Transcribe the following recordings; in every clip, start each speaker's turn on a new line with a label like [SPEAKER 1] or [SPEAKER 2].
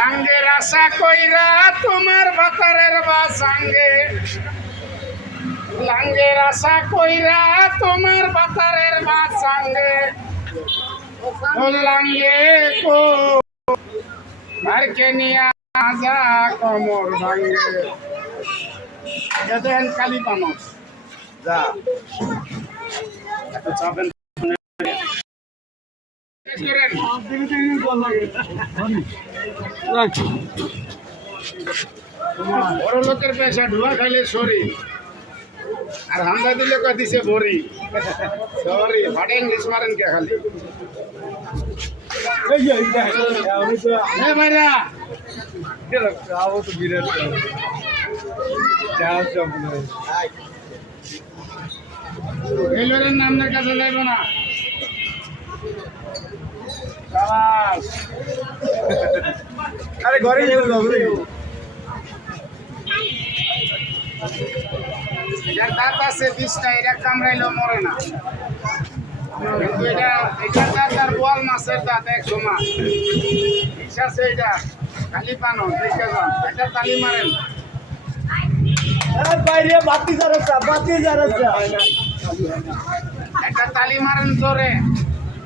[SPEAKER 1] লাঙ্গের আশা কইরা তোমার বাতারের বাসাঙ্গে লাঙ্গের আশা কইরা তোমার বাতারের বাসাঙ্গে লাঙ্গে কো বারকে নিয়া যা কমর ভাঙ্গে। দেখেন কালী পানস যা। এত চাপেন বড় লোকের পয়সা ঢুয়া খাইলে শরীর আর হামদা দিলে কা দিছে ভরি সরি ফাটে ইংলিশ মারেন কে খালি। নাম কাছে যাইব না।
[SPEAKER 2] আরে ঘরে
[SPEAKER 1] এটার দাঁত আছে এটা কামড়াইলেও মরে না। কিন্তু এটা এটা দাঁত আর বোয়াল মাছের দাঁত এক সমান বিষ আছে এটা পানো যান। এটা মারেন।
[SPEAKER 2] বাইরে বাতি যাচ্ছে বাতি
[SPEAKER 1] একটা তালি মারেন জোরে।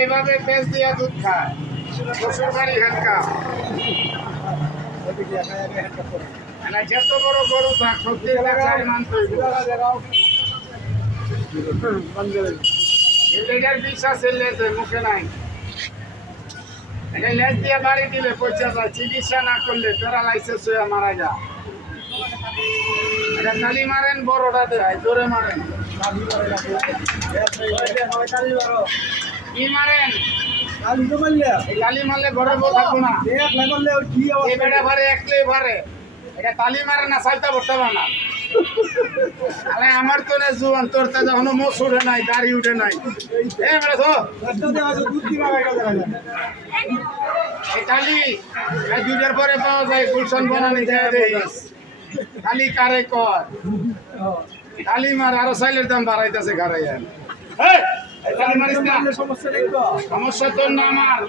[SPEAKER 1] এইভাবে বেশ দিয়ে দুধ খায়। শ্বশুর বাড়ি হালকা না যত বড় গরু থাক সত্যি চাই মানতে এটার বিশ্বাস লেজে মুখে নাই। এটা লেজ দিয়ে বাড়ি দিলে পয়সা যায় চিকিৎসা না করলে প্যারালাইসিস হয়ে মারা যায় এটা তালি মারেন বড়টা দেয় জোরে মারেন। কি মারেন মারলে। ঘরে বউ থাকব না। এই বেটা ভারে একলেই ভারে এটা তালি মারে না ভরতে আরে আমার তো না জুয়ান তোর তো এখনও মোষ উঠে নাই দাড়ি উঠে নাই। তো দুধের পরে পাওয়া যায় গুলশান বানানি তালি কারে কর তালি মার আরও সাইলের দাম বাড়াইতেছে মারিস না সমস্যা তোর না আমার।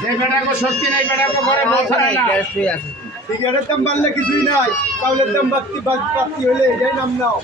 [SPEAKER 1] যে বেটাকে শক্তি নেই বেটাকে ঘরে বসে না
[SPEAKER 2] সিগারেটের দাম বাড়লে কিছুই নাই চাউলের দাম বাড়তি বাড়তি হলে এটাই নাম নাও